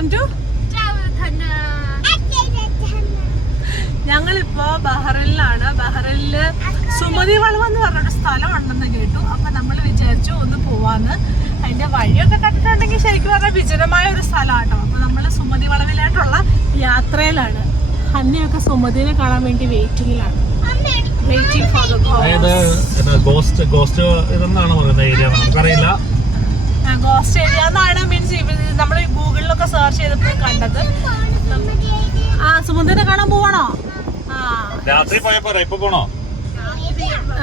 Welcome to ഞങ്ങളിപ്പോ ബഹ്റിനിലാണ്. ബഹ്റിനിൽ സുമതി വളവ് എന്ന് പറഞ്ഞൊരു സ്ഥലം ഉണ്ടെന്ന് കേട്ടു. അപ്പൊ നമ്മൾ വിചാരിച്ചു ഒന്ന് പോവാന്ന്. അതിന്റെ വഴിയൊക്കെ കണ്ടിട്ടുണ്ടെങ്കിൽ ശരിക്കും പറഞ്ഞാൽ വിജനമായ ഒരു സ്ഥലമാട്ടോ. അപ്പൊ നമ്മൾ സുമതി വളവിലായിട്ടുള്ള യാത്രയിലാണ്. ഹന്നയൊക്കെ സുമതിനെ കാണാൻ വേണ്ടി വെയിറ്റിംഗിലാണ് വെയിറ്റിംഗ് ഫോർ ഗോസ്റ്റ് ഗോസ്റ്റ് ഇതെന്നാണ് പറയുന്നത് ഏരിയ നമുക്കറിയില്ല. ഏരിയ എന്നാണ് മീൻസ് നമ്മൾ ഗൂഗിളിലൊക്കെ സെർച്ച് ചെയ്തപ്പോൾ കണ്ടത്. ആ സുമതിനെ കാണാൻ പോവാണോ? ആ. രാത്രി പോയപ്പോ ഇപ്പൊ പോണോ?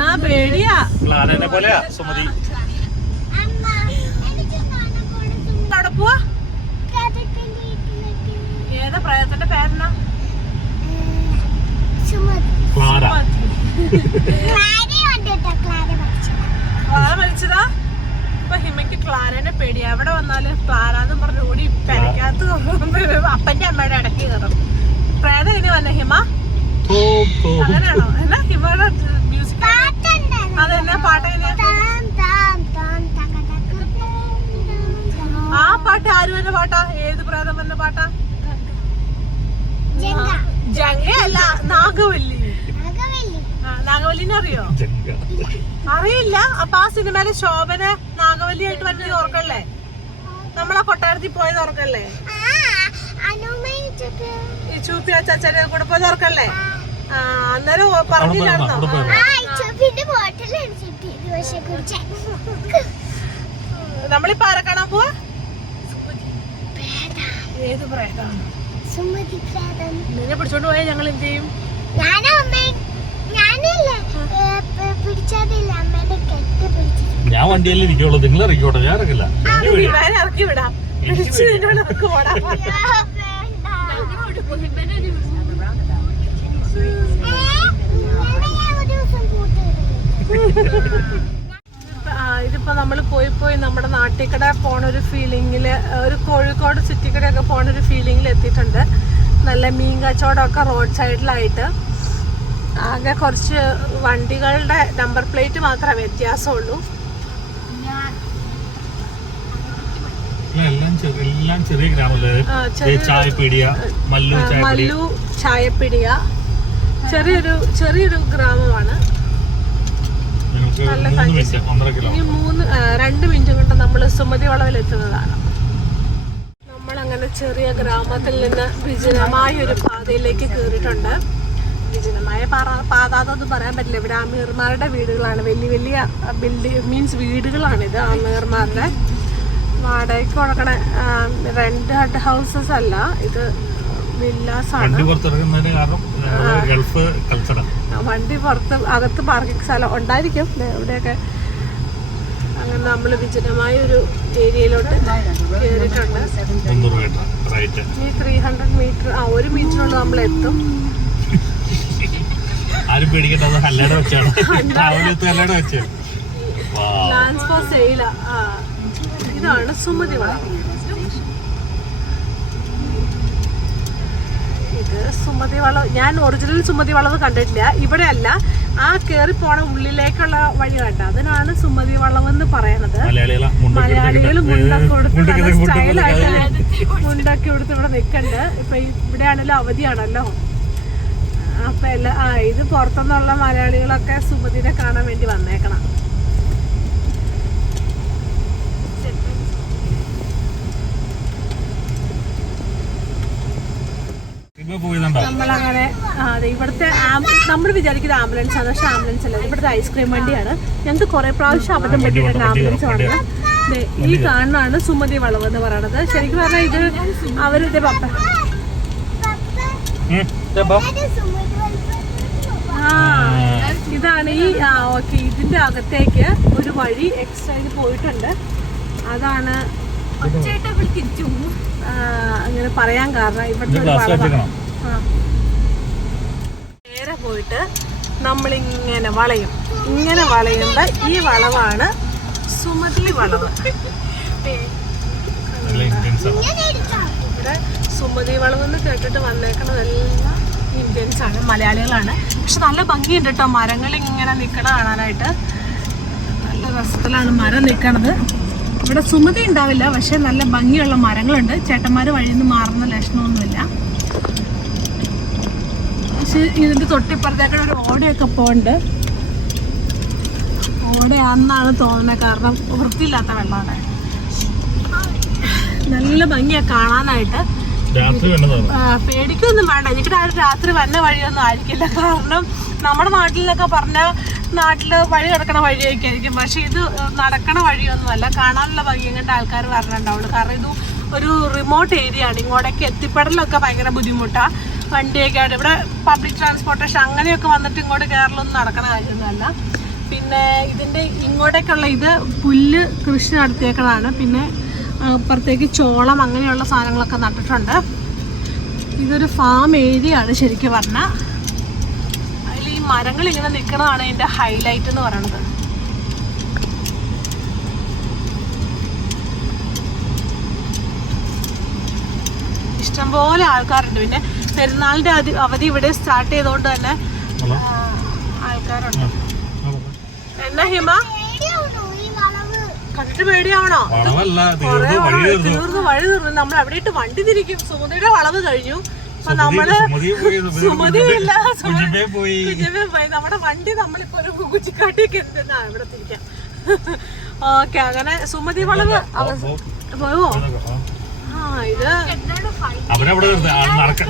ആ പേടിയാ. പ്ലാനെ പോലെയാ സുമതി. അവിടെ പോവാ ഏതാ പ്രയത്തിന്റെ പേരെന്നാ? ക്ലാര മരിച്ചതാ? ഇപ്പൊ ഹിമയ്ക്ക് ക്ലാരനെ പേടി. എവിടെ വന്നാലും ക്ലാര എന്ന് പറഞ്ഞ ഓടി പെരക്കകത്ത് അപ്പന്റെ അമ്മയുടെ ഇടയ്ക്ക് കയറും. പ്രേതം ഇനി വന്നെ? ഹിമ. അങ്ങനെയാണോ? എന്നാ ഹിമയുടെ മ്യൂസിക് അതെന്നാ പാട്ട് ആ പാട്ട് ആര് വന്ന പാട്ടാ? ഏത് പ്രേതം വന്ന പാട്ടാ? ജംഗ അല്ല നാഗവല്ലി. അറിയില്ല. അപ്പൊ ആ സിനിമയിലെ ശോഭന നാഗവല്ലിയായിട്ട് വന്നത് ഓർക്കല്ലേ? നമ്മളാ കൊട്ടാരത്തിൽ പോയത് ഓർക്കല്ലേ? ഈ ചൂപ്പി അച്ചാച്ചനെ കൂടെ പോയത് ഓർക്കല്ലേ? ആ അന്നേരം? പറഞ്ഞില്ലായിരുന്നോ? നമ്മളിപ്പോ ആരെ കാണാൻ പോവാ? ഏത് പ്രേതാണ് നിന്നെ പിടിച്ചോണ്ട് പോയാൽ ഞങ്ങൾ എന്ത് ചെയ്യും? ഞാനല്ല പിടിച്ചതില്ല അമ്മേന്റെ കെട്ട് പിടിച്ചു ഞാൻ വണ്ടിയിൽ ഇരിക്കുള്ളൂ. നിങ്ങൾ ഇറക്കിക്കോട്ടെ ഞാൻ ഇറക്കില്ല ഇറക്കി വിടാം. ഇതിപ്പോ നമ്മൾ പോയി പോയി നമ്മുടെ നാട്ടിക്കട പോണ ഒരു ഫീലിങ്ങിൽ ഒരു കോഴിക്കോട് സിറ്റിക്കടയൊക്കെ പോണ ഒരു ഫീലിങ്ങിൽ എത്തിയിട്ടുണ്ട്. നല്ല മീൻ കച്ചവടമൊക്കെ റോഡ് സൈഡിലായിട്ട് ആകെ കുറച്ച് വണ്ടികളുടെ നമ്പർ പ്ലേറ്റ് മാത്രമേ വ്യത്യാസമുള്ളൂ. ഇല്ല, എല്ലാം ചെറിയ മല്ലു ചായപ്പീടിയ. ചെറിയൊരു ചെറിയൊരു ഗ്രാമമാണ്. നല്ല ഇനി മൂന്ന് രണ്ട് മിനിറ്റ് കൊണ്ട് നമ്മൾ സുമതി വളവിലെത്തുന്നതാണ്. നമ്മളങ്ങനെ ചെറിയ ഗ്രാമത്തിൽ നിന്ന് വിജനമായ ഒരു പാതയിലേക്ക് കയറിയിട്ടുണ്ട് വിജനമായ പാറ പാത എന്നൊന്നും പറയാൻ പറ്റില്ല. ഇവിടെ അമീർമാരുടെ വീടുകളാണ്. വലിയ വലിയ ബിൽഡി മീൻസ് വീടുകളാണിത് അമീർമാരുടെ. വാടകയ്ക്ക് കൊടുക്കണ റെന്റ് ഹൗസസ് അല്ല. ഇത് വണ്ടി പുറത്ത് അകത്ത് പാർക്കിംഗ് സ്ഥലം ഉണ്ടായിരിക്കും. ഇവിടെയൊക്കെ അങ്ങനെ നമ്മൾ വിജനമായ ഒരു ഏരിയയിലോട്ട് കയറിയിട്ടുണ്ട് ഈ ത്രീ ഹൺഡ്രഡ് മീറ്റർ ആ ഒരു മീറ്ററിനുള്ള നമ്മൾ എത്തും ആരും പേടിക്കേണ്ടത് ഹല്ലട വെച്ചാണ്. രാവിലെ ഹല്ലട വെച്ചാണ് ഇതാണ് സുമതി വളം. ഇത് സുമതി വളവ് ഞാൻ ഒറിജിനൽ സുമതി വളവ് കണ്ടിട്ടില്ല. ഇവിടെ അല്ല ആ കേറി പോണ ഉള്ളിലേക്കുള്ള വഴി കണ്ട. അതിനാണ് സുമതി വളവ് എന്ന് പറയണത് മുണ്ടൊക്കെ മലയാളികൾ മുണ്ടൊക്കെ കൊടുത്ത് സ്റ്റൈലായിട്ട് മുണ്ടൊക്കെ കൊടുത്ത് ഇവിടെ നിൽക്കണ്ട് ഇപ്പൊ ഇവിടെയാണല്ലോ അവധിയാണല്ലോ. അപ്പൊ എല്ലാ ആ ഇത് പുറത്തുനിന്നുള്ള മലയാളികളൊക്കെ സുമതിനെ കാണാൻ വേണ്ടി വന്നേക്കണം. നമ്മളങ്ങനെ ഇവിടുത്തെ നമ്മൾ വിചാരിക്കുന്ന ആംബുലൻസ് ആണ് പക്ഷെ ആംബുലൻസ് അല്ല. ഇവിടുത്തെ ഐസ്ക്രീം വണ്ടിയാണ്. ഞങ്ങൾക്ക് കുറെ പ്രാവശ്യം അബദ്ധം പറ്റിയിട്ടുണ്ട് ആംബുലൻസ് വന്നത് ഈ കാണുന്നതാണ് സുമതി വളവ് എന്ന് പറയണത്. ശരിക്കും പറഞ്ഞാൽ ഇത് അവരുടെ പപ്പ ഇതാണ് ഈ ഓക്കെ ഇതിന്റെ അകത്തേക്ക് ഒരു വഴി എക്സ്ട്രാ ഇത് പോയിട്ടുണ്ട്. അതാണ് അങ്ങനെ പറയാൻ കാരണം ഇവിടുത്തെ നേരെ പോയിട്ട് നമ്മളിങ്ങനെ വളയും. ഇങ്ങനെ വളയുമ്പോ ഈ വളവാണ് സുമതി വളവ്. ഇവിടെ സുമതി വളവ് എന്ന് കേട്ടിട്ട് വന്നേക്കണതെല്ലാം ഇന്ത്യൻസ് ആണ് മലയാളികളാണ്. പക്ഷെ നല്ല ഭംഗിയുണ്ട് കേട്ടോ മരങ്ങൾ ഇങ്ങനെ നിൽക്കണ കാണാനായിട്ട്. നല്ല രസത്തിലാണ് മരം നിൽക്കണത് ഇവിടെ സുമതി ഉണ്ടാവില്ല പക്ഷെ നല്ല ഭംഗിയുള്ള മരങ്ങളുണ്ട്. ചേട്ടന്മാർ വഴിയിൽ നിന്ന് മാറുന്ന ലക്ഷണമൊന്നുമില്ല. പക്ഷെ ഇതിന്റെ തൊട്ടിപ്പുറത്തേക്കൂടെ ഒരു ഓടയൊക്കെ പോണ്ട് ഓടയാണെന്നാണ് തോന്നുന്നത് കാരണം വൃത്തിയില്ലാത്ത വെള്ളമാണ്. നല്ല ഭംഗിയാണ് കാണാനായിട്ട്. പേടിക്കൊന്നും വേണ്ട. എനിക്കിടെ ആരും രാത്രി വന്ന വഴിയൊന്നും ആയിരിക്കില്ല. കാരണം നമ്മുടെ നാട്ടിലൊക്കെ പറഞ്ഞ നാട്ടിൽ വഴി കിടക്കണ വഴിയൊക്കെ ആയിരിക്കും പക്ഷെ ഇത് നടക്കണ വഴിയൊന്നുമല്ല. കാണാനുള്ള ഭംഗിയും കണ്ട ആൾക്കാർ പറഞ്ഞിട്ടുണ്ടാവുള്ളൂ കാരണം ഇത് ഒരു റിമോട്ട് ഏരിയ ആണ്. ഇങ്ങോട്ടേക്ക് എത്തിപ്പെടലൊക്കെ ഭയങ്കര ബുദ്ധിമുട്ടാണ് വണ്ടിയൊക്കെ ആയിട്ട് ഇവിടെ പബ്ലിക് ട്രാൻസ്പോർട്ടേഷൻ അങ്ങനെയൊക്കെ വന്നിട്ട് ഇങ്ങോട്ട് കയറലൊന്നും നടക്കണ കാര്യമൊന്നുമല്ല. പിന്നെ ഇതിന്റെ ഇങ്ങോട്ടേക്കുള്ള ഇത് പുല്ല് കൃഷി നടത്തിയേക്കണതാണ്. പിന്നെ അപ്പുറത്തേക്ക് ചോളം അങ്ങനെയുള്ള സാധനങ്ങളൊക്കെ നട്ടിട്ടുണ്ട്. ഇതൊരു ഫാം ഏരിയ ആണ് ശരിക്കും പറഞ്ഞാൽ അതിൽ ഈ മരങ്ങൾ ഇങ്ങനെ നിൽക്കുന്നതാണ് ഇതിന്റെ ഹൈലൈറ്റ് എന്ന് പറയുന്നത് ഇഷ്ടംപോലെ ആൾക്കാരുണ്ട്. പിന്നെ പെരുന്നാളിന്റെ അതി അവധി ഇവിടെ സ്റ്റാർട്ട് ചെയ്തുകൊണ്ട് തന്നെ ആൾക്കാരുണ്ട്. എന്നാ ഹിമ? കണ്ടിട്ട് പേടിയാവണോ? തീർന്നു വഴി തീർന്നു. നമ്മൾ അവിടെ ഇട്ട് വണ്ടി തിരിക്കും? സുമതിയുടെ വളവ് കഴിഞ്ഞു. അപ്പൊ നമ്മൾ സുമതിയില്ല കുഞ്ഞമ്മേ പോയി. നമ്മുടെ വണ്ടി നമ്മളിപ്പോ ഒരു കുച്ചിക്കാട്ടിയൊക്കെ എന്തെന്നാ ഇവിടെ തിരിക്കാം. ഓക്കെ അങ്ങനെ സുമതി വളവ് പോയോ? ഇത് അവരവിടെ.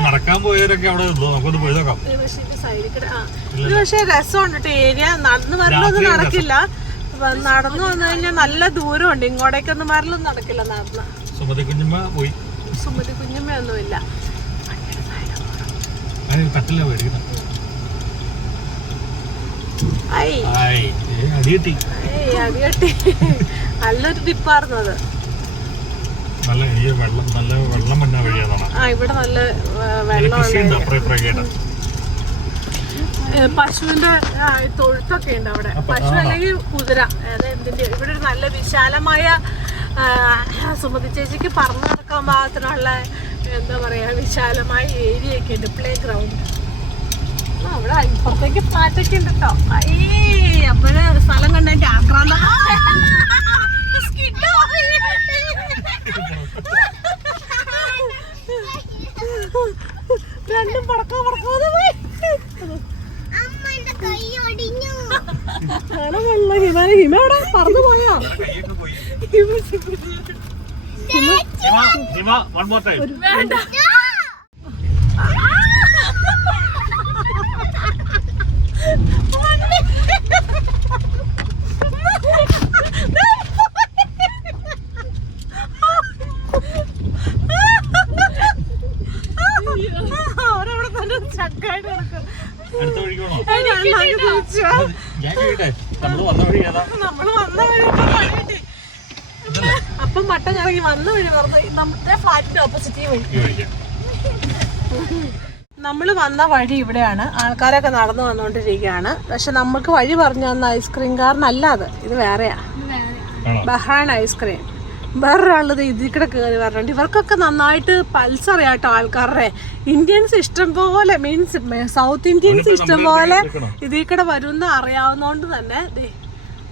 നടക്കാൻ പോയവരൊക്കെ അവിടെ നമുക്കൊന്ന് പോയി നോക്കാം. ഇത് പക്ഷേ രസമുണ്ട് ഏരിയ നടന്നു വരലൊന്നും നടക്കില്ല. നടന്നു വന്നു കഴിഞ്ഞാൽ നല്ല ദൂരമുണ്ട്. ഇങ്ങോട്ടേക്കൊന്നും വരലൊന്നും നടക്കില്ല നടന്ന. സുമതി കുഞ്ഞമ്മ പോയി. സുമതി കുഞ്ഞമ്മയൊന്നുമില്ല. നല്ലൊരു ടിപ്പായിരുന്നു അത്. നല്ല വെള്ളം നല്ല വെള്ളം വഴിയാണ് ആ ഇവിടെ നല്ല ആ, പശുവിന്റെ തൊഴുത്തൊക്കെ ഉണ്ട് അവിടെ പശു അല്ലെങ്കിൽ കുതിര അതായത് എന്തിന്റെ ഇവിടെ ഒരു നല്ല വിശാലമായ സുമതി ചേച്ചിക്ക് പറഞ്ഞു നടക്കാൻ പാകത്തിനുള്ള എന്താ പറയാ വിശാലമായ ഏരിയ ഒക്കെ ഉണ്ട് പ്ലേ ഗ്രൗണ്ട് അവിടെ ഇപ്പുറത്തേക്ക് ഫ്ലാറ്റൊക്കെ ഉണ്ട് കേട്ടോ അപ്പോഴ് സ്ഥലം കണ്ടിട്ട് ആക്രാന്തം രണ്ടും പടക്കോ പടക്കോന്ന് പോയി അമ്മന്റെ കൈ ഒടിഞ്ഞു കാണാനുള്ള ഹിമാല ഹിമ അവിടെ പറന്നു Hima Hima one more time വേണ്ട അവരവിടെ തന്നെ ചക്കായിട്ട് കിടക്കും അടുത്ത വഴിക്ക് പോണോ രണ്ടാമത് തിരിച്ചു വാ. ഞാൻ ചോദിക്കട്ടെ നമ്മൾ വന്ന വഴി ഏതാ നമ്മൾ വന്ന വഴി ഇപ്പൊ പണി കിട്ടി. അപ്പം മട്ടൻ ഇറങ്ങി വന്ന വഴി പറഞ്ഞു നമ്മുടെ ഫ്ലാറ്റിന്റെ ഓപ്പോസിറ്റ് വഴി. നമ്മൾ വന്ന വഴി ഇവിടെയാണ്. ആൾക്കാരൊക്കെ നടന്നു വന്നുകൊണ്ടിരിക്കുകയാണ് പക്ഷെ നമുക്ക് വഴി പറഞ്ഞു തന്ന ഐസ്ക്രീം കാരനല്ല അത് ഇത് വേറെയാ. ബഹാൻ ഐസ്ക്രീം. വേറൊരാളത് ഇതിക്കടെ കൂടെ കയറി വരണുണ്ട് ഇവർക്കൊക്കെ നന്നായിട്ട് പൾസ് അറിയാട്ടോ ആൾക്കാരുടെ. ഇന്ത്യൻസ് ഇഷ്ടം പോലെ മീൻസ് സൗത്ത് ഇന്ത്യൻസ് ഇഷ്ടം പോലെ ഇതിക്കടെ കൂടെ വരുമെന്ന് അറിയാവുന്നതുകൊണ്ട് തന്നെ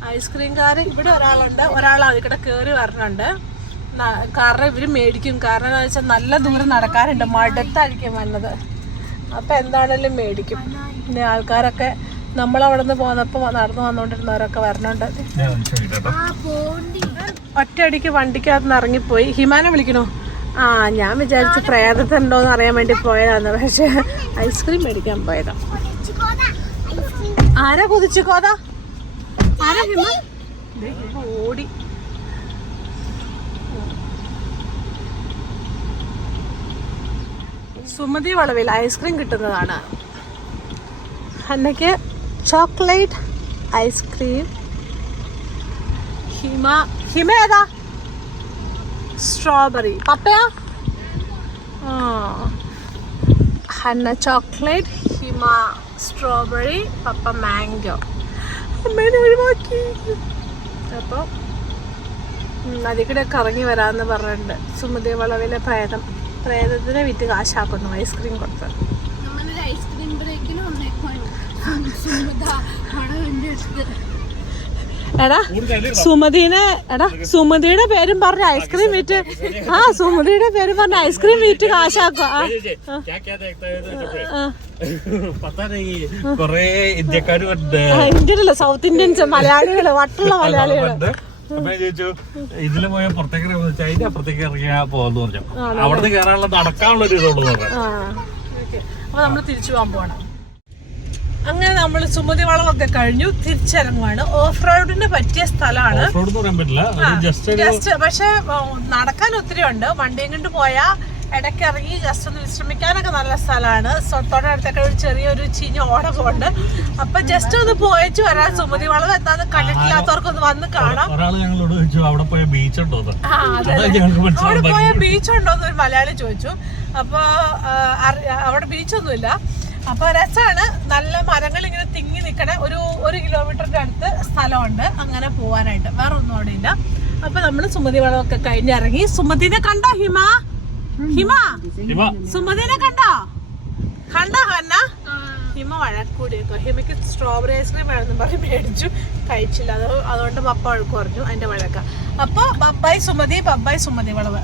ദേ ഐസ്ക്രീംകാർ ഇവിടെ ഒരാളുണ്ട്. ഒരാൾ അതിൽ കൂടെ കയറി വരണുണ്ട്. കാരണം ഇവർ മേടിക്കും. കാരണം എന്താ വെച്ചാൽ നല്ല ദൂരം നടക്കാറുണ്ട് മടുത്തായിരിക്കും വന്നത്. അപ്പം എന്താണേലും മേടിക്കും. പിന്നെ ആൾക്കാരൊക്കെ നമ്മളവിടെ നിന്ന് പോന്നപ്പോൾ നടന്നു വന്നുകൊണ്ടിരുന്നവരൊക്കെ വരണുണ്ട്. ഒറ്റയടിക്ക് വണ്ടിക്കകത്ത് നിന്ന് ഇറങ്ങിപ്പോയി. ഹിമാനെ വിളിക്കണോ? ആ ഞാൻ വിചാരിച്ചു പ്രേതത്തുണ്ടോന്ന് അറിയാൻ വേണ്ടി പോയതാണ് പക്ഷെ ഐസ്ക്രീം മേടിക്കാൻ പോയതാ. ആരാ കുതിച്ചു കോതാ? ആരാ ഹിമ? ഓടി. സുമതി വളവിൽ ഐസ്ക്രീം കിട്ടുന്നതാണ്. അന്നയ്ക്ക് ചോക്ലേറ്റ് ഐസ്ക്രീം ഹിമ ഹിമ ഏതാ? Strawberry papaya? Hanna chocolate Hima strawberry പപ്പ മാംഗോ അമ്മേനെ ഒഴിവാക്കി. അപ്പോൾ നദിക്കിടെ കറങ്ങി വരാമെന്ന് പറഞ്ഞിട്ടുണ്ട്. സുമതി വളവിലെ പ്രേതം. പ്രേതത്തിനെ വിറ്റ് കാശാക്കുന്നു. ഐസ്ക്രീം കൊടുത്ത്. ഐസ്ക്രീം ബ്രേക്കിന് വന്നേക്കുവാണ്. സുമത അടുത്ത് എടാ സുമതിനെ എടാ സുമതിയുടെ പേരും പറഞ്ഞ ഐസ്ക്രീം വിറ്റ് ആ സുമതിയുടെ പേരും പറഞ്ഞ ഐസ്ക്രീം വിറ്റ് കാശാക്കുക. ഇന്ത്യയിലല്ല സൗത്ത് ഇന്ത്യൻസ് മലയാളികൾ വട്ടുള്ള മലയാളികൾ. അപ്പൊ ചോദിച്ചു ഇതിൽ പോയ പുറത്തേക്ക് ഇറങ്ങുന്ന അതിന്റെ അപ്പുറത്തേക്ക് ഇറങ്ങിയാ പോകാന്ന് പറഞ്ഞു. അവിടുന്ന് കേറാനുള്ള നടക്കാനുള്ള ഒരു ഇതുള്ളൂ പറഞ്ഞു. അപ്പൊ നമ്മൾ തിരിച്ചു പോകാൻ പോകണം അങ്ങനെ നമ്മൾ സുമതി വളമൊക്കെ കഴിഞ്ഞു. തിരിച്ചിറങ്ങുവാണ്. ഓഫ് റോഡിന് പറ്റിയ സ്ഥലമാണ്. എന്ന് ജസ്റ്റ് പക്ഷെ നടക്കാൻ ഒത്തിരി ഉണ്ട്. വണ്ടിയും കൊണ്ട് പോയാൽ ഇടയ്ക്ക് ഇറങ്ങി ജസ്റ്റ് ഒന്ന് വിശ്രമിക്കാനൊക്കെ നല്ല സ്ഥലമാണ്. തൊട്ടടുത്തൊക്കെ ഒരു ചെറിയൊരു ചീഞ്ഞ ഓട പോണ്ട് അപ്പൊ ജസ്റ്റ് ഒന്ന് പോയച്ചു വരാൻ സുമതി വളം എന്താന്ന് കണ്ടിട്ടില്ലാത്തവർക്ക് ഒന്ന് വന്ന് കാണാം. ഞങ്ങളോട് ചോദിച്ചു അവിടെ പോയ ബീച്ച് ഉണ്ടോ എന്ന്. അവിടെ പോയ ബീച്ച് ഉണ്ടോന്ന് ഒരു മലയാളി ചോദിച്ചു. അപ്പൊ അവിടെ ബീച്ചൊന്നുമില്ല അപ്പൊ രസമാണ് നല്ല മരങ്ങൾ ഇങ്ങനെ തിങ്ങി നിൽക്കണ ഒരു ഒരു കിലോമീറ്ററിന്റെ അടുത്ത് സ്ഥലമുണ്ട്. അങ്ങനെ പോവാനായിട്ട്. വേറെ ഒന്നും അവിടെ ഇല്ല. അപ്പൊ നമ്മൾ സുമതി വളമൊക്കെ കഴിഞ്ഞിറങ്ങി സുമതിനെ കണ്ടോ ഹിമ? ഹിമ? സുമതിനെ കണ്ടോ? കണ്ടോ ഹന്ന? ഹിമ വഴക്കൂടി ഹിമയ്ക്ക് സ്ട്രോബെറി ഐസ്ക്രീം വേണമെന്ന് പറഞ്ഞ് മേടിച്ചു. കഴിച്ചില്ല. അത് അതുകൊണ്ട് പപ്പ വഴക്ക് പറഞ്ഞു. അതിന്റെ വഴക്ക. അപ്പൊ ബബ്ബായ് സുമതി ബബ്ബായ് സുമതി വളവ്.